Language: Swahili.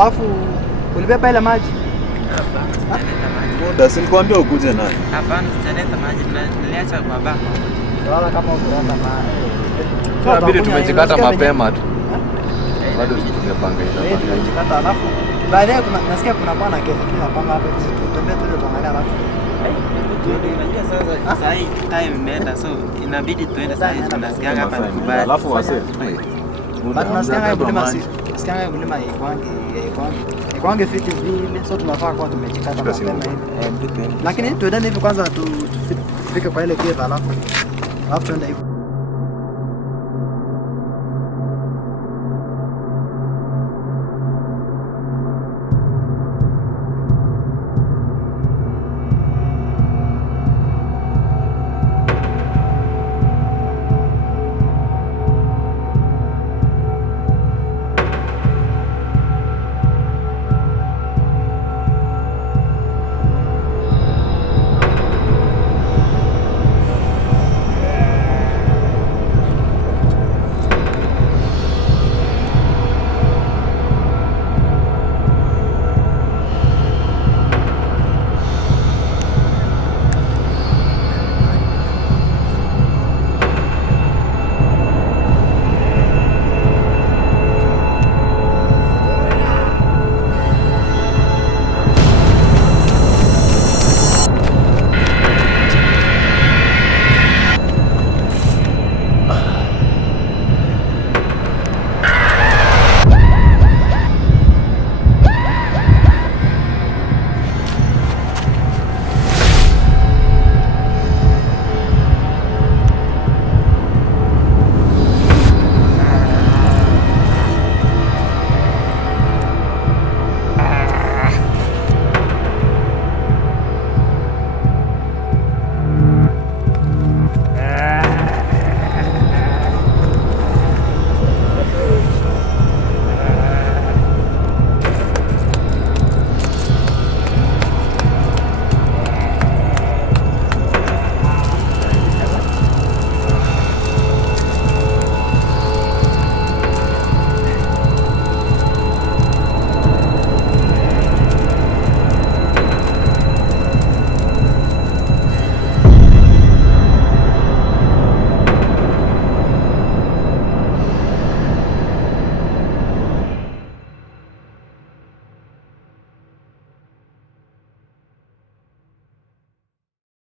Alafu ulibeba ile maji? Muda si nilikwambia ukuje naye. Hapana, sijaleta maji, niliacha kwa baba. Wala kama unaenda maji. Inabidi tumejikata mapema tu. Bado tumepanga hizo. Tumejikata alafu baadaye nasikia kuna bwana kesho tunapanga hapa tutembee tu tuangalie alafu. Unajua sasa hii time imeenda, so inabidi tuende sasa hivi, tunasikia hapa ni kubaya. Alafu wase. Bado nasikia mlima ikwange fiti vile, so tunafaa kwa tumejikata mapema hivi. Lakini tuendane hivi kwanza tufike kwa ile cave alafu tuende hivi.